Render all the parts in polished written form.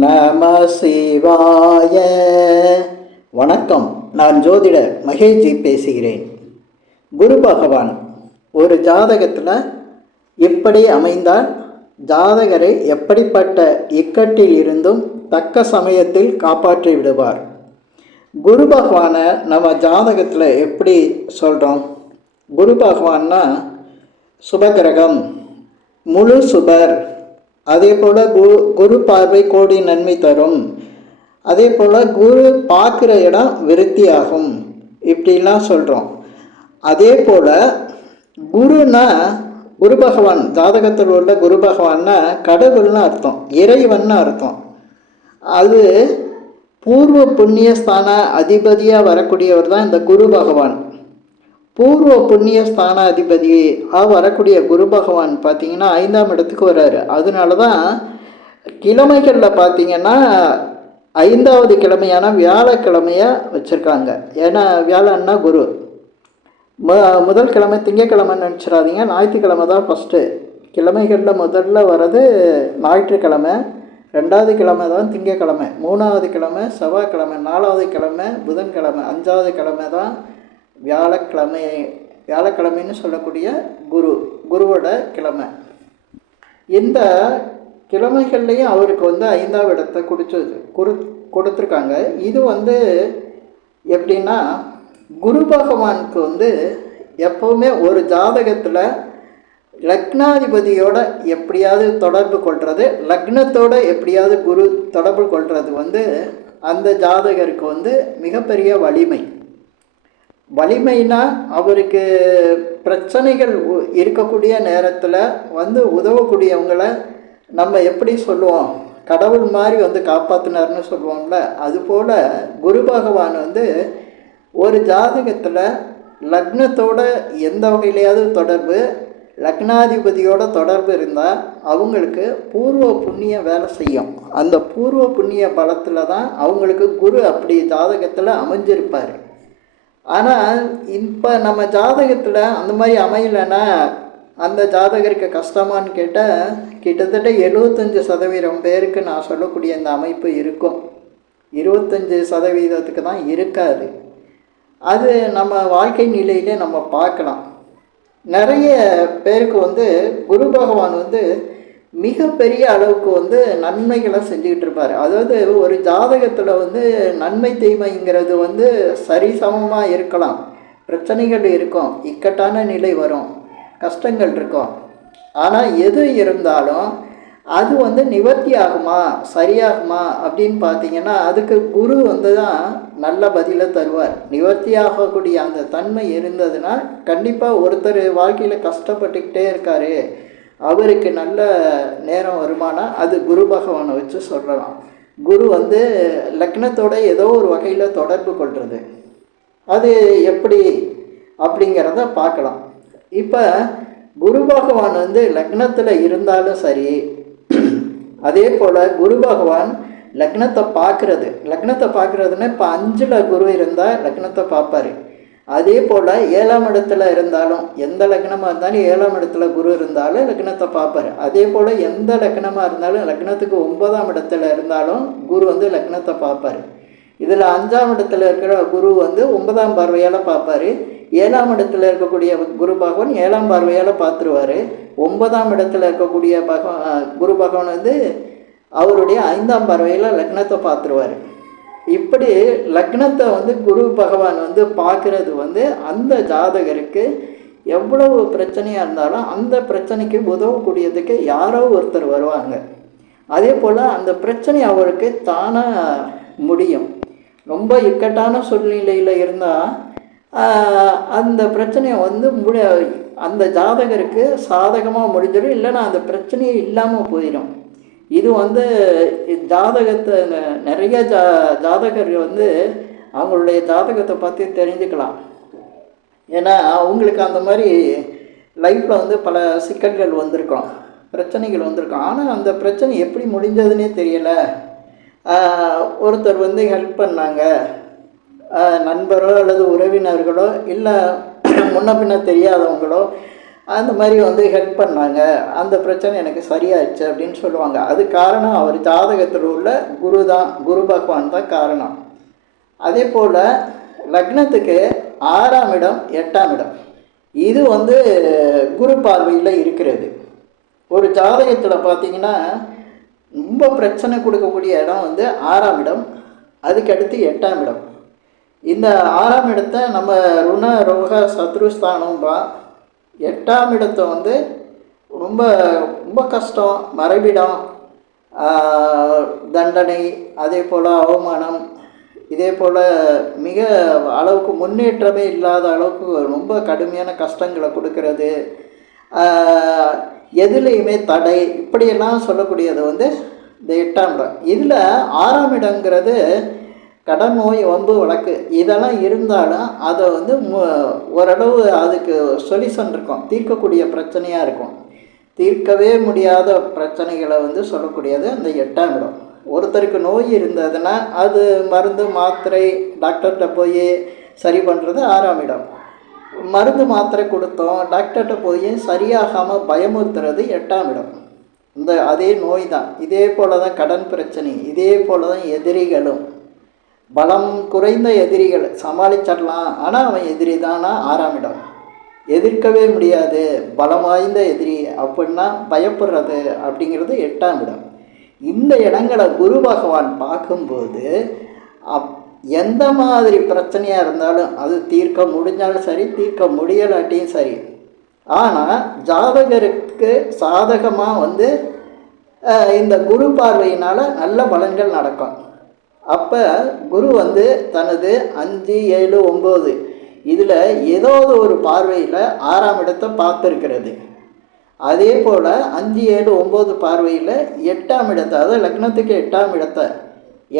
நம சிவாய. வணக்கம். நான் ஜோதிடர் மகேஷ்ஜி பேசுகிறேன். குரு பகவான் ஒரு ஜாதகத்தில் எப்படி அமைந்தால் ஜாதகரை எப்படிப்பட்ட இக்கட்டில் இருந்தும் தக்க சமயத்தில் காப்பாற்றி விடுவார். குரு பகவானை நம்ம ஜாதகத்தில் எப்படி சொல்கிறோம்? குரு பகவான்னா சுபகிரகம், முழு சுபர். அதே போல் குரு பார்வை கோடி நன்மை தரும். அதே போல் குரு பார்க்குற இடம் விருத்தியாகும், இப்படிலாம் சொல்கிறோம். அதே போல் குருனா குரு பகவான், ஜாதகத்தில் உள்ள குரு பகவான்னா கடவுள்னு அர்த்தம், இறைவன் அர்த்தம். அது பூர்வ புண்ணிய ஸ்தான அதிபதியாக வரக்கூடியவர் தான் இந்த குரு பகவான். பூர்வ புண்ணிய ஸ்தானாதிபதியாக வரக்கூடிய குரு பகவான் பார்த்திங்கன்னா 5ஆம் இடத்துக்கு வர்றாரு. அதனால தான் கிழமைகளில் பார்த்திங்கன்னா 5வது கிழமையான வியாழக்கிழமையாக வச்சுருக்காங்க. ஏன்னா வியாழன்னா குரு. முதல் கிழமை திங்கக்கிழமைன்னு நினச்சிடாதீங்க, ஞாயிற்றுக்கிழமை தான் ஃபஸ்ட்டு. கிழமைகளில் முதல்ல வர்றது ஞாயிற்றுக்கிழமை, 2வது கிழமை தான் திங்கக்கிழமை, 3வது கிழமை செவ்வாய்க்கிழமை, 4வது கிழமை புதன்கிழமை, 5வது கிழமை தான் வியாழக்கிழமைன்னு சொல்லக்கூடிய குருவோட கிழமை. இந்த கிழமைகள்லையும் அவருக்கு 5ஆவது இடத்தை கொடுத்துருக்காங்க. இது எப்படின்னா குரு பகவானுக்கு எப்போவுமே ஒரு ஜாதகத்தில் லக்னாதிபதியோட எப்படியாவது தொடர்பு கொள்வது, லக்னத்தோட எப்படியாவது குரு தொடர்பு கொள்வது அந்த ஜாதகருக்கு மிகப்பெரிய வலிமைனா அவருக்கு பிரச்சனைகள் இருக்கக்கூடிய நேரத்தில் உதவக்கூடியவங்களை நம்ம எப்படி சொல்லுவோம், கடவுள் மாதிரி காப்பாற்றினார்னு சொல்லுவோம்ல. அதுபோல் குரு பகவான் ஒரு ஜாதகத்தில் லக்னத்தோட எந்த வகையிலையாவது தொடர்பு, லக்னாதிபதியோட தொடர்பு இருந்தால் அவங்களுக்கு பூர்வ புண்ணிய வேலை செய்யும். அந்த பூர்வ புண்ணிய பலத்தில் தான் அவங்களுக்கு குரு அப்படி ஜாதகத்தில் அமைஞ்சிருப்பார். ஆனால் இப்போ நம்ம ஜாதகத்தில் அந்த மாதிரி அமையலைன்னா அந்த ஜாதகருக்கு கஷ்டமானு கேட்டால் கிட்டத்தட்ட 75% பேருக்கு நான் சொல்லக்கூடிய இந்த அமைப்பு இருக்கும். 25% தான் இருக்காது. அது நம்ம வாழ்க்கை நிலையிலே நம்ம பார்க்கலாம். நிறைய பேருக்கு குரு பகவான் மிகப்பெரிய அளவுக்கு நன்மைகளை செஞ்சுக்கிட்டு இருப்பார். அதாவது ஒரு ஜாதகத்தில் நன்மை தீமைங்கிறது சரிசமமாக இருக்கலாம். பிரச்சனைகள் இருக்கும், இக்கட்டான நிலை வரும், கஷ்டங்கள் இருக்கும். ஆனால் எது இருந்தாலும் அது நிவர்த்தி ஆகுமா, சரியாகுமா அப்படின்னு பார்த்தீங்கன்னா அதுக்கு குரு தான் நல்ல பதிலை தருவார். நிவர்த்தி ஆகக்கூடிய அந்த தன்மை இருந்ததுன்னா கண்டிப்பாக ஒருத்தர் வாழ்க்கையில் கஷ்டப்பட்டுக்கிட்டே இருக்கார், அவருக்கு நல்ல நேரம் வருமானா அது குரு பகவானை வச்சு சொல்லலாம். குரு லக்னத்தோட ஏதோ ஒரு வகையில் தொடர்பு கொள்வது, அது எப்படி அப்படிங்கிறத பார்க்கலாம். இப்போ குரு பகவான் லக்னத்தில் இருந்தாலும் சரி, அதே போல் குரு பகவான் லக்னத்தை பார்க்குறதுன்னா இப்போ 5ல் குரு இருந்தால் லக்னத்தை பார்ப்பார். அதே போல் 7ஆம் இடத்துல இருந்தாலும், எந்த லக்னமாக இருந்தாலும் 7ஆம் இடத்துல குரு இருந்தாலும் லக்னத்தை பார்ப்பார். அதே போல் எந்த லக்னமாக இருந்தாலும் லக்னத்துக்கு 9ஆம் இடத்துல இருந்தாலும் குரு லக்னத்தை பார்ப்பார். இதில் 5ஆம் இடத்துல இருக்கிற குரு 9ஆம் பார்வையால் பார்ப்பார். 7ஆம் இடத்துல இருக்கக்கூடிய குரு பகவான் 7ஆம் பார்வையால் பார்த்துருவார். 9ஆம் இடத்துல இருக்கக்கூடிய குரு பகவான் அவருடைய 5ஆம் பார்வையில் லக்னத்தை பார்த்துருவார். இப்படி லக்னத்தை குரு பகவான் பார்க்குறது அந்த ஜாதகருக்கு எவ்வளவு பிரச்சனையாக இருந்தாலும் அந்த பிரச்சனைக்கு உதவக்கூடியதுக்கு யாரோ ஒருத்தர் வருவாங்க. அதே போல் அந்த பிரச்சனை அவருக்கு தானாக முடியும். ரொம்ப இக்கட்டான சூழ்நிலையில் இருந்தால் அந்த பிரச்சனையை அந்த ஜாதகருக்கு சாதகமாக முடிஞ்சிடும், இல்லைன்னா அந்த பிரச்சனையே இல்லாமல் போயிடும். இது ஜாதகத்தை நிறைய ஜாதகர் அவங்களுடைய ஜாதகத்தை பார்த்து தெரிஞ்சுக்கலாம். ஏன்னா அவங்களுக்கு அந்த மாதிரி லைஃப்பில் பல சிக்கல்கள் வந்திருக்கும், பிரச்சனைகள் வந்திருக்கும். ஆனால் அந்த பிரச்சனை எப்படி முடிஞ்சதுன்னே தெரியலை. ஒருத்தர் ஹெல்ப் பண்ணாங்க, நண்பரோ அல்லது உறவினர்களோ இல்லை முன்ன பின்ன தெரியாதவங்களோ அந்த மாதிரி வந்து ஹெல்ப் பண்ணாங்க, அந்த பிரச்சனை எனக்கு சரியாயிடுச்சு அப்படின்னு சொல்லுவாங்க. அது காரணம் அவர் ஜாதகத்தில் உள்ள குரு தான், குரு பகவான் தான் காரணம். அதே போல் லக்னத்துக்கு 6ஆம் இடம் 8ஆம் இடம் இது வந்து குரு பார்வையில் இருக்கிறது. ஒரு ஜாதகத்தில் பார்த்திங்கன்னா ரொம்ப பிரச்சனை கொடுக்கக்கூடிய இடம் வந்து 6ஆம் இடம், அதுக்கடுத்து 8ஆம் இடம். இந்த 6ஆம் இடத்தை நம்ம ருண ரோக சத்ருஸ்தானம்பா. 8ஆம் இடத்தை வந்து ரொம்ப ரொம்ப கஷ்டம், மறைவிடம், தண்டனை, அதே போல் அவமானம், இதே போல் மிக அளவுக்கு முன்னேற்றமே இல்லாத அளவுக்கு ரொம்ப கடுமையான கஷ்டங்களை கொடுக்கறது, எதுலேயுமே தடை, இப்படியெல்லாம் சொல்லக்கூடியது வந்து இந்த 8ஆம் இடம். இதில் 6ஆம் இடங்கிறது கடன், நோய், வம்பு, வழக்கு இதெல்லாம் இருந்தாலும் அதை வந்து ஓரளவு அதுக்கு சொல்யூஷன் இருக்கும், தீர்க்கக்கூடிய பிரச்சனையாக இருக்கும். தீர்க்கவே முடியாத பிரச்சனைகளை வந்து சொல்லக்கூடியது அந்த 8ஆம் இடம். ஒருத்தருக்கு நோய் இருந்ததுன்னா அது மருந்து மாத்திரை டாக்டர்கிட்ட போய் சரி பண்ணுறது 6ஆம் இடம். மருந்து மாத்திரை கொடுத்தோம் டாக்டர்கிட்ட போய் சரியாகாமல் பயமுறுத்துறது 8ஆம் இடம். இந்த அதே நோய் தான். இதே போல் தான் கடன் பிரச்சனை, இதே போல் தான் எதிரிகளும். பலம் குறைந்த எதிரிகள் சமாளிச்சிடலாம், ஆனால் அவன் எதிரி தானா 6ஆம் இடம். எதிர்க்கவே முடியாது, பலம் வாய்ந்த எதிரி அப்படின்னா பயப்படுறது அப்படிங்கிறது 8ஆம் இடம். இந்த இடங்களை குரு பகவான் பார்க்கும்போது எந்த மாதிரி பிரச்சனையாக இருந்தாலும் அது தீர்க்க முடிஞ்சாலும் சரி, தீர்க்க முடியலாட்டியும் சரி, ஆனால் ஜாதகருக்கு சாதகமாக வந்து இந்த குரு பார்வையினால் நல்ல பலன்கள் நடக்கும். அப்போ குரு வந்து தனது 5, 7, 9 இதில் ஏதாவது ஒரு பார்வையில் 6ஆம் இடத்தை பார்த்துருக்கிறது. அதே போல் 5, 7, 9 பார்வையில் 8ஆம் இடத்தை, அதாவது லக்னத்துக்கு 8ஆம் இடத்தை,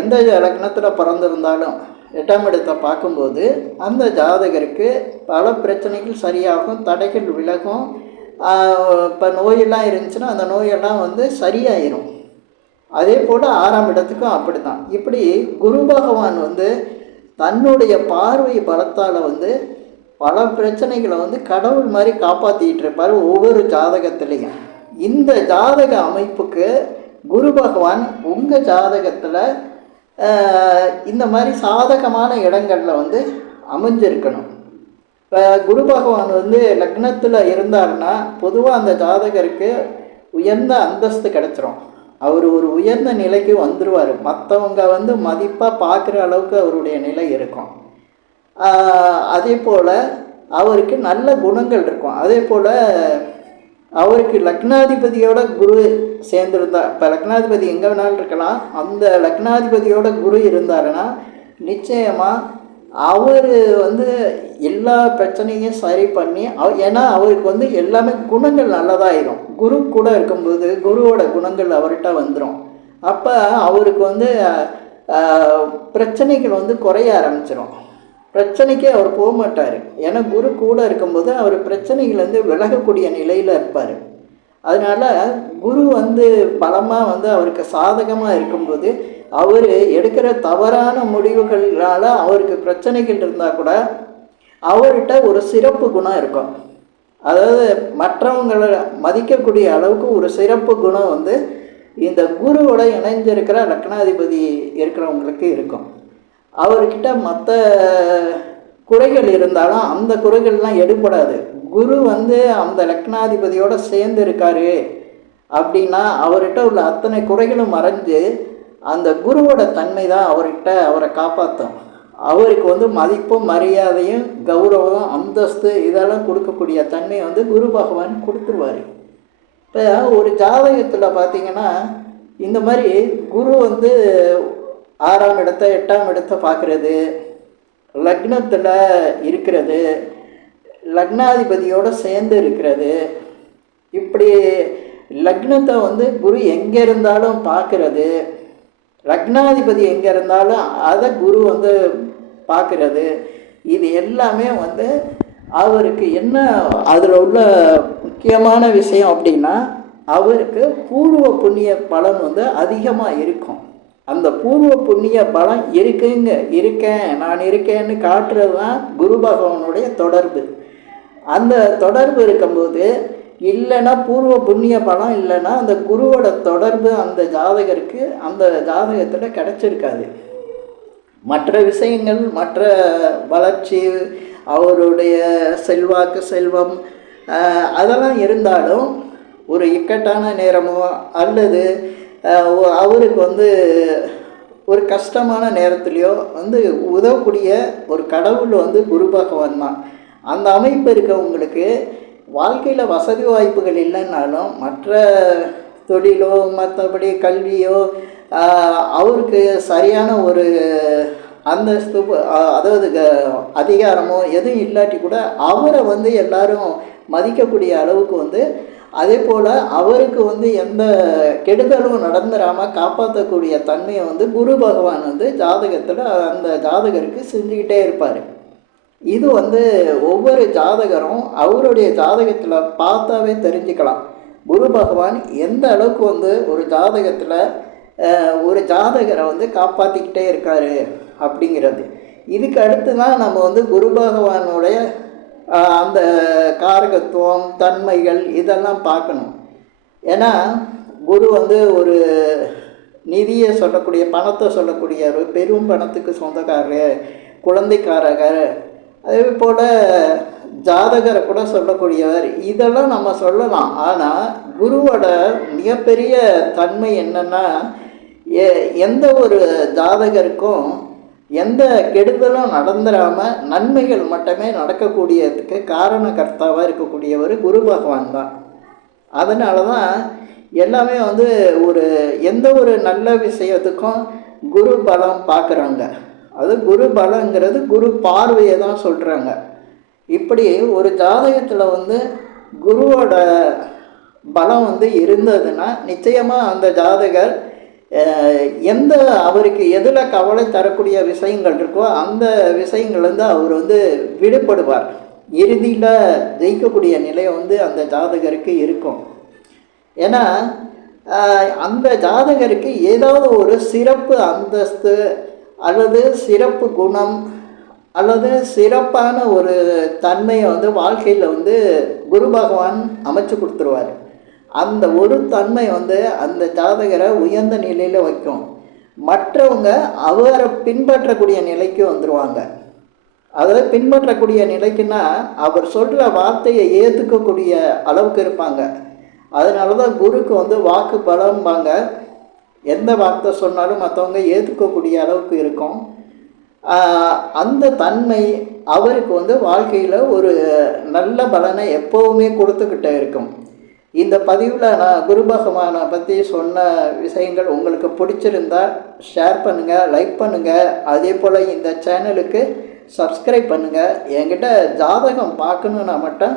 எந்த லக்னத்தில் பிறந்திருந்தாலும் 8ஆம் இடத்தை பார்க்கும்போது அந்த ஜாதகருக்கு பல பிரச்சனைகள் சரியாகும், தடைகள் விலகும். இப்போ நோயெல்லாம் இருந்துச்சுன்னா அந்த நோயெல்லாம் வந்து சரியாயிரும். அதே போல் 6ஆம் இடத்துக்கும் அப்படி தான். இப்படி குரு பகவான் வந்து தன்னுடைய பார்வை பலத்தால் வந்து பல பிரச்சனைகளை வந்து கடவுள் மாதிரி காப்பாற்றிக்கிட்டு இருப்பார் ஒவ்வொரு ஜாதகத்துலேயும். இந்த ஜாதக அமைப்புக்கு குரு பகவான் உங்கள் ஜாதகத்தில் இந்த மாதிரி சாதகமான இடங்களில் வந்து அமைஞ்சிருக்கணும். இப்போ குரு பகவான் வந்து லக்னத்தில் இருந்தாருன்னா பொதுவாக அந்த ஜாதகருக்கு உயர்ந்த அந்தஸ்து கிடச்சிரும். அவர் ஒரு உயர்ந்த நிலைக்கு வந்துடுவார். மற்றவங்க வந்து மதிப்பாக பார்க்குற அளவுக்கு அவருடைய நிலை இருக்கும். அதே போல் அவருக்கு நல்ல குணங்கள் இருக்கும். அதே போல் அவருக்கு லக்னாதிபதியோட குரு சேர்ந்துருந்தா, இப்போ லக்னாதிபதி எங்கே வேணாலும் இருக்கலாம், அந்த லக்னாதிபதியோட குரு இருந்தாருன்னா நிச்சயமாக அவர் வந்து எல்லா பிரச்சனையும் சரி பண்ணி ஏன்னா அவருக்கு வந்து எல்லாமே குணங்கள் நல்லதாயிரும். குரு கூட இருக்கும்போது குருவோட குணங்கள் அவர்கிட்ட வந்துடும். அப்போ அவருக்கு வந்து பிரச்சனைகள் வந்து குறைய ஆரம்பிச்சிடும். பிரச்சனைக்கே அவர் போக மாட்டார். ஏன்னா குரு கூட இருக்கும்போது அவர் பிரச்சனைகள் விலகக்கூடிய நிலையில் இருப்பார். அதனால் குரு பலமாக அவருக்கு சாதகமாக இருக்கும்போது அவர் எடுக்கிற தவறான முடிவுகளால் அவருக்கு பிரச்சனைகள் இருந்தால் கூட அவர்கிட்ட ஒரு சிறப்பு குணம் இருக்கும். அதாவது மற்றவங்களை மதிக்கக்கூடிய அளவுக்கு ஒரு சிறப்பு குணம் இந்த குருவோட இணைஞ்சிருக்கிற லக்னாதிபதி இருக்கிறவங்களுக்கு இருக்கும். அவர்கிட்ட மற்ற குறைகள் இருந்தாலும் அந்த குறைகள்லாம் எடுபடாது. குரு அந்த லக்னாதிபதியோடு சேர்ந்து இருக்காரு அப்படின்னா அவர்கிட்ட உள்ள அத்தனை குறைகளும் மறைஞ்சு அந்த குருவோட தன்மை தான் அவரை காப்பாற்றும். அவருக்கு மதிப்பும் மரியாதையும் கௌரவம் அந்தஸ்து இதெல்லாம் கொடுக்கக்கூடிய தன்மை குரு பகவான் கொடுத்துருவார். இப்போ ஒரு ஜாதகத்தில் பார்த்திங்கன்னா இந்த மாதிரி குரு 6ஆம் இடத்தை 8ஆம் இடத்தை பார்க்குறது, லக்னத்தில் இருக்கிறது, லக்னாதிபதியோடு சேர்ந்து இருக்கிறது, இப்படி லக்னத்தை குரு எங்கே இருந்தாலும் பார்க்குறது, லக்னாதிபதி எங்கே இருந்தாலும் அதை குரு பார்க்குறது, இது எல்லாமே அவருக்கு என்ன அதில் உள்ள முக்கியமான விஷயம் அப்படின்னா அவருக்கு பூர்வ புண்ணிய பலன் அதிகமாக இருக்கும். அந்த பூர்வ புண்ணிய பலம் இருக்கேன்னு காட்டுறது தான் குரு பகவானுடைய தொடர்பு. அந்த தொடர்பு இருக்கும்போது, இல்லைன்னா பூர்வ புண்ணிய பலம் இல்லைன்னா அந்த குருவோட தொடர்பு அந்த ஜாதகருக்கு அந்த ஜாதகத்தில் கிடச்சிருக்காது. மற்ற விஷயங்கள், மற்ற வளர்ச்சி, அவருடைய செல்வாக்கு, செல்வம் அதெல்லாம் இருந்தாலும் ஒரு இக்கட்டான நேரமோ அல்லது அவருக்கு வந்து ஒரு கஷ்டமான நேரத்துலையோ வந்து உதவக்கூடிய ஒரு கடவுள் வந்து குரு பகவான் தான். அந்த அமைப்பு இருக்கவங்களுக்கு வாழ்க்கையில் வசதி வாய்ப்புகள் இல்லைன்னாலும் மற்ற தொழிலோ மற்றபடி கல்வியோ அவருக்கு சரியான ஒரு அந்தஸ்து, அதாவது அதிகாரமோ எதுவும் இல்லாட்டி கூட அவரை வந்து எல்லாரும் மதிக்கக்கூடிய அளவுக்கு வந்து, அதே போல் அவருக்கு வந்து எந்த கெடுதலும் நடந்துடாமல் காப்பாற்றக்கூடிய தன்மையை வந்து குரு பகவான் வந்து ஜாதகத்தில் அந்த ஜாதகருக்கு செஞ்சுக்கிட்டே இருப்பார். இது வந்து ஒவ்வொரு ஜாதகரும் அவருடைய ஜாதகத்தில் பார்த்தாவே தெரிஞ்சுக்கலாம் குரு பகவான் எந்த அளவுக்கு வந்து ஒரு ஜாதகத்தில் ஒரு ஜாதகரை வந்து காப்பாற்றிக்கிட்டே இருக்கார் அப்படிங்கிறது. இதுக்கு அடுத்து தான் நம்ம வந்து குரு பகவானுடைய அந்த காரகத்துவம், தன்மைகள் இதெல்லாம் பார்க்கணும். ஏன்னா குரு வந்து ஒரு நிதியை சொல்லக்கூடிய, பணத்தை சொல்லக்கூடிய ஒரு பெரும் பணத்துக்கு சொந்தக்காரர், குழந்தைக்காரகர், அதே போல் ஜாதகரை கூட சொல்லக்கூடியவர், இதெல்லாம் நம்ம சொல்லலாம். ஆனால் குருவோட மிகப்பெரிய தன்மை என்னென்னா, எந்த ஒரு ஜாதகருக்கும் எந்த கெடுதலும் நடந்துடாமல் நன்மைகள் மட்டுமே நடக்கக்கூடியதுக்கு காரணகர்த்தாவாக இருக்கக்கூடியவர் குரு பகவான் தான். அதனால தான் எல்லாமே வந்து ஒரு எந்த ஒரு நல்ல விஷயத்துக்கும் குரு பலம் பார்க்குறாங்க. அது குரு பலங்கிறது குரு பார்வையை தான் சொல்கிறாங்க. இப்படி ஒரு ஜாதகத்தில் வந்து குருவோட பலம் வந்து இருந்ததுன்னா நிச்சயமாக அந்த ஜாதகர் எந்த அவருக்கு எதில் கவலை தரக்கூடிய விஷயங்கள் இருக்கோ அந்த விஷயங்கள்லேருந்து அவர் வந்து விடுபடுவார். இறுதியில் ஜெயிக்கக்கூடிய நிலை வந்து அந்த ஜாதகருக்கு இருக்கும். ஏன்னா அந்த ஜாதகருக்கு ஏதாவது ஒரு சிறப்பு அந்தஸ்து அல்லது சிறப்பு குணம் அல்லது சிறப்பான ஒரு தன்மையை வந்து வாழ்க்கையில் வந்து குரு பகவான் அமைச்சு கொடுத்துருவார். அந்த ஒரு தன்மை வந்து அந்த ஜாதகரை உயர்ந்த நிலையில் வைக்கும். மற்றவங்க அவரை பின்பற்றக்கூடிய நிலைக்கு வந்துடுவாங்க. அதாவது பின்பற்றக்கூடிய நிலைக்குன்னா அவர் சொல்கிற வார்த்தையை ஏற்றுக்கக்கூடிய அளவுக்கு இருப்பாங்க. அதனால தான் குருக்கு வந்து வாக்கு பலம்பாங்க. எந்த வார்த்தை சொன்னாலும் மற்றவங்க ஏற்றுக்கக்கூடிய அளவுக்கு இருக்கும். அந்த தன்மை அவருக்கு வந்து வாழ்க்கையில் ஒரு நல்ல பலனை எப்போவுமே கொடுத்துக்கிட்டே இருக்கும். இந்த பதிவில் நான் குரு பகவானை பற்றி சொன்ன விஷயங்கள் உங்களுக்கு பிடிச்சிருந்தா ஷேர் பண்ணுங்கள், லைக் பண்ணுங்கள். அதே போல் இந்த சேனலுக்கு சப்ஸ்கிரைப் பண்ணுங்கள். என்கிட்ட ஜாதகம் பார்க்கணுன்னா மட்டும்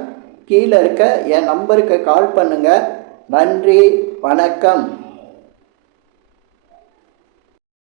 கீழே இருக்க என் நம்பருக்கு கால் பண்ணுங்கள். நன்றி, வணக்கம்.